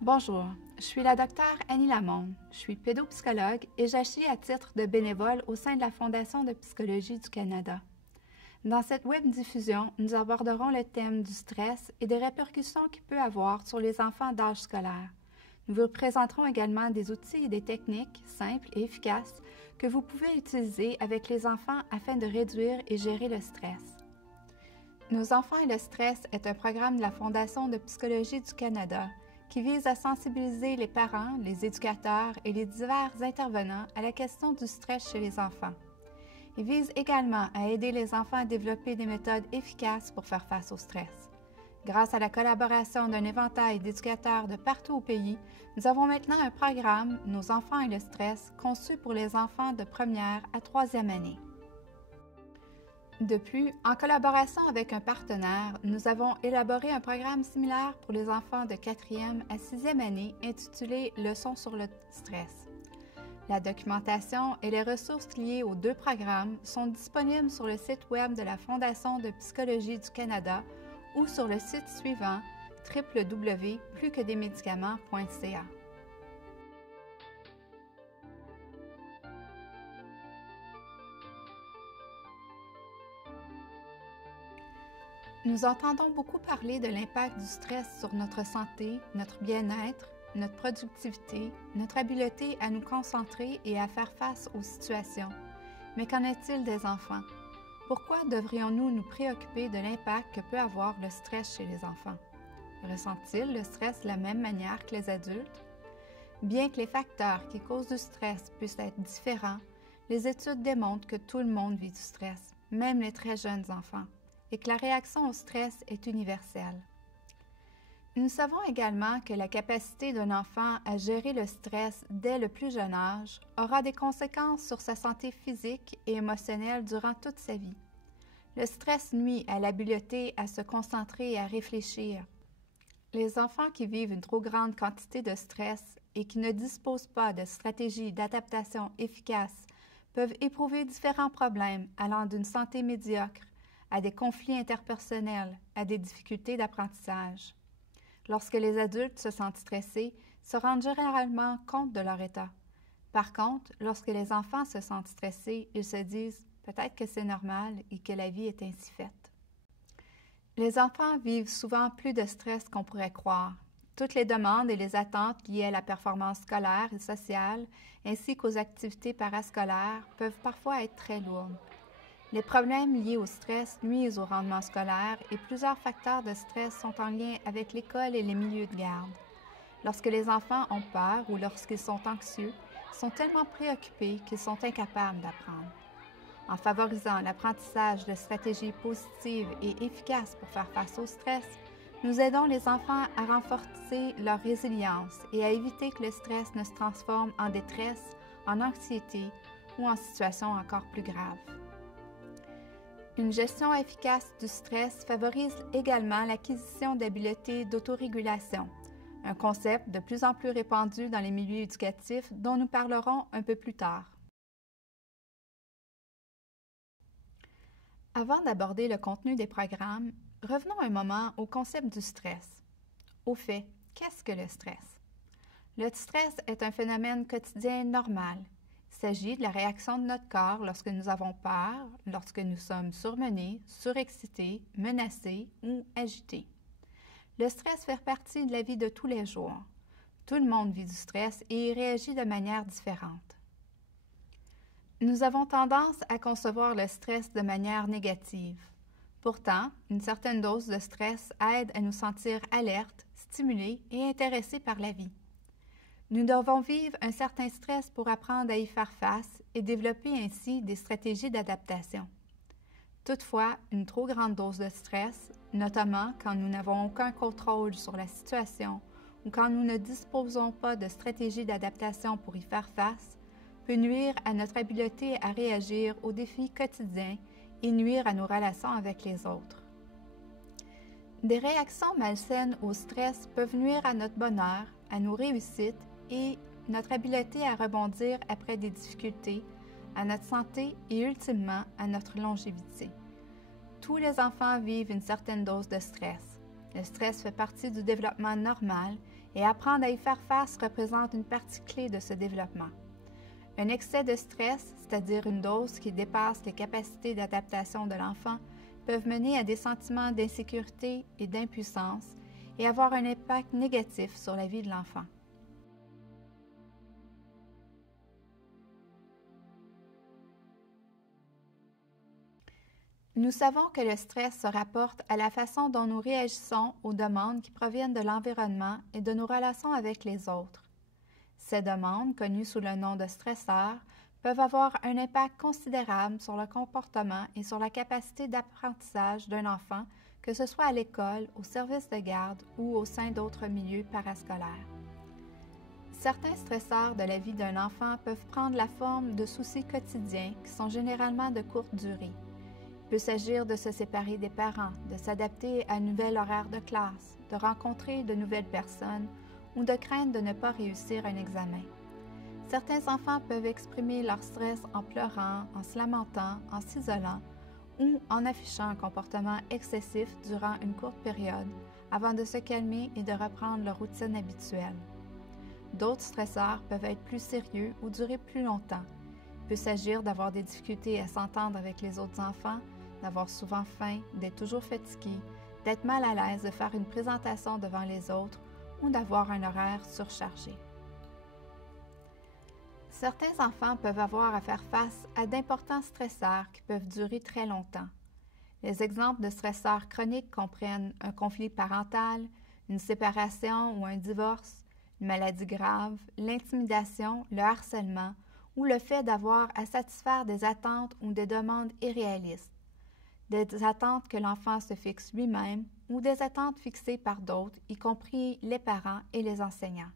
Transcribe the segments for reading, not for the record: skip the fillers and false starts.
Bonjour, je suis la docteure Annie Lamond. Je suis pédopsychologue et j'agis à titre de bénévole au sein de la Fondation de psychologie du Canada. Dans cette web-diffusion, nous aborderons le thème du stress et des répercussions qu'il peut avoir sur les enfants d'âge scolaire. Nous vous présenterons également des outils et des techniques simples et efficaces que vous pouvez utiliser avec les enfants afin de réduire et gérer le stress. Nos enfants et le stress est un programme de la Fondation de psychologie du Canada qui vise à sensibiliser les parents, les éducateurs et les divers intervenants à la question du stress chez les enfants. Il vise également à aider les enfants à développer des méthodes efficaces pour faire face au stress. Grâce à la collaboration d'un éventail d'éducateurs de partout au pays, nous avons maintenant un programme, Nos enfants et le stress, conçu pour les enfants de première à troisième année. De plus, en collaboration avec un partenaire, nous avons élaboré un programme similaire pour les enfants de 4e à 6e année intitulé Leçons sur le stress. La documentation et les ressources liées aux deux programmes sont disponibles sur le site web de la Fondation de psychologie du Canada ou sur le site suivant www.plusquedesmédicaments.ca. Nous entendons beaucoup parler de l'impact du stress sur notre santé, notre bien-être, notre productivité, notre habileté à nous concentrer et à faire face aux situations. Mais qu'en est-il des enfants? Pourquoi devrions-nous nous préoccuper de l'impact que peut avoir le stress chez les enfants? Ressentent-ils le stress de la même manière que les adultes? Bien que les facteurs qui causent du stress puissent être différents, les études démontrent que tout le monde vit du stress, même les très jeunes enfants, et que la réaction au stress est universelle. Nous savons également que la capacité d'un enfant à gérer le stress dès le plus jeune âge aura des conséquences sur sa santé physique et émotionnelle durant toute sa vie. Le stress nuit à l'habileté à se concentrer et à réfléchir. Les enfants qui vivent une trop grande quantité de stress et qui ne disposent pas de stratégies d'adaptation efficaces peuvent éprouver différents problèmes allant d'une santé médiocre à des conflits interpersonnels, à des difficultés d'apprentissage. Lorsque les adultes se sentent stressés, se rendent généralement compte de leur état. Par contre, lorsque les enfants se sentent stressés, ils se disent peut-être que c'est normal et que la vie est ainsi faite. Les enfants vivent souvent plus de stress qu'on pourrait croire. Toutes les demandes et les attentes liées à la performance scolaire et sociale, ainsi qu'aux activités parascolaires, peuvent parfois être très lourdes. Les problèmes liés au stress nuisent au rendement scolaire et plusieurs facteurs de stress sont en lien avec l'école et les milieux de garde. Lorsque les enfants ont peur ou lorsqu'ils sont anxieux, ils sont tellement préoccupés qu'ils sont incapables d'apprendre. En favorisant l'apprentissage de stratégies positives et efficaces pour faire face au stress, nous aidons les enfants à renforcer leur résilience et à éviter que le stress ne se transforme en détresse, en anxiété ou en situation encore plus grave. Une gestion efficace du stress favorise également l'acquisition d'habiletés d'autorégulation, un concept de plus en plus répandu dans les milieux éducatifs dont nous parlerons un peu plus tard. Avant d'aborder le contenu des programmes, revenons un moment au concept du stress. Au fait, qu'est-ce que le stress? Le stress est un phénomène quotidien normal. Il s'agit de la réaction de notre corps lorsque nous avons peur, lorsque nous sommes surmenés, surexcités, menacés ou agités. Le stress fait partie de la vie de tous les jours. Tout le monde vit du stress et y réagit de manière différente. Nous avons tendance à concevoir le stress de manière négative. Pourtant, une certaine dose de stress aide à nous sentir alertes, stimulés et intéressés par la vie. Nous devons vivre un certain stress pour apprendre à y faire face et développer ainsi des stratégies d'adaptation. Toutefois, une trop grande dose de stress, notamment quand nous n'avons aucun contrôle sur la situation ou quand nous ne disposons pas de stratégies d'adaptation pour y faire face, peut nuire à notre habileté à réagir aux défis quotidiens et nuire à nos relations avec les autres. Des réactions malsaines au stress peuvent nuire à notre bonheur, à nos réussites et notre habileté à rebondir après des difficultés, à notre santé et ultimement à notre longévité. Tous les enfants vivent une certaine dose de stress. Le stress fait partie du développement normal et apprendre à y faire face représente une partie clé de ce développement. Un excès de stress, c'est-à-dire une dose qui dépasse les capacités d'adaptation de l'enfant, peuvent mener à des sentiments d'insécurité et d'impuissance et avoir un impact négatif sur la vie de l'enfant. Nous savons que le stress se rapporte à la façon dont nous réagissons aux demandes qui proviennent de l'environnement et de nos relations avec les autres. Ces demandes, connues sous le nom de stresseurs, peuvent avoir un impact considérable sur le comportement et sur la capacité d'apprentissage d'un enfant, que ce soit à l'école, au service de garde ou au sein d'autres milieux parascolaires. Certains stresseurs de la vie d'un enfant peuvent prendre la forme de soucis quotidiens qui sont généralement de courte durée. Il peut s'agir de se séparer des parents, de s'adapter à un nouvel horaire de classe, de rencontrer de nouvelles personnes ou de craindre de ne pas réussir un examen. Certains enfants peuvent exprimer leur stress en pleurant, en se lamentant, en s'isolant ou en affichant un comportement excessif durant une courte période avant de se calmer et de reprendre leur routine habituelle. D'autres stresseurs peuvent être plus sérieux ou durer plus longtemps. Il peut s'agir d'avoir des difficultés à s'entendre avec les autres enfants, d'avoir souvent faim, d'être toujours fatigué, d'être mal à l'aise de faire une présentation devant les autres ou d'avoir un horaire surchargé. Certains enfants peuvent avoir à faire face à d'importants stresseurs qui peuvent durer très longtemps. Les exemples de stresseurs chroniques comprennent un conflit parental, une séparation ou un divorce, une maladie grave, l'intimidation, le harcèlement ou le fait d'avoir à satisfaire des attentes ou des demandes irréalistes, des attentes que l'enfant se fixe lui-même ou des attentes fixées par d'autres, y compris les parents et les enseignants.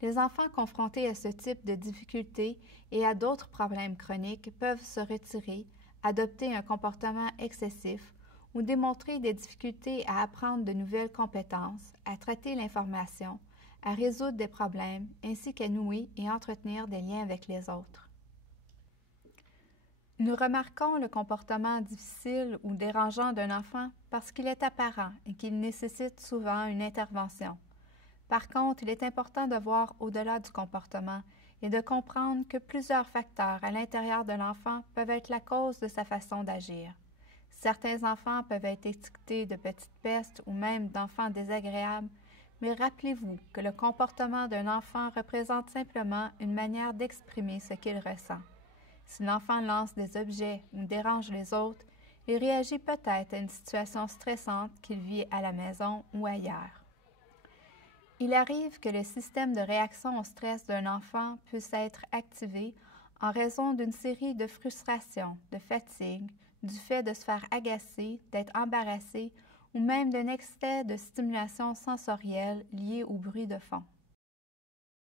Les enfants confrontés à ce type de difficultés et à d'autres problèmes chroniques peuvent se retirer, adopter un comportement excessif ou démontrer des difficultés à apprendre de nouvelles compétences, à traiter l'information, à résoudre des problèmes, ainsi qu'à nouer et entretenir des liens avec les autres. Nous remarquons le comportement difficile ou dérangeant d'un enfant parce qu'il est apparent et qu'il nécessite souvent une intervention. Par contre, il est important de voir au-delà du comportement et de comprendre que plusieurs facteurs à l'intérieur de l'enfant peuvent être la cause de sa façon d'agir. Certains enfants peuvent être étiquetés de petites pestes ou même d'enfants désagréables, mais rappelez-vous que le comportement d'un enfant représente simplement une manière d'exprimer ce qu'il ressent. Si l'enfant lance des objets ou dérange les autres, il réagit peut-être à une situation stressante qu'il vit à la maison ou ailleurs. Il arrive que le système de réaction au stress d'un enfant puisse être activé en raison d'une série de frustrations, de fatigue, du fait de se faire agacer, d'être embarrassé ou même d'un excès de stimulation sensorielle liée au bruit de fond.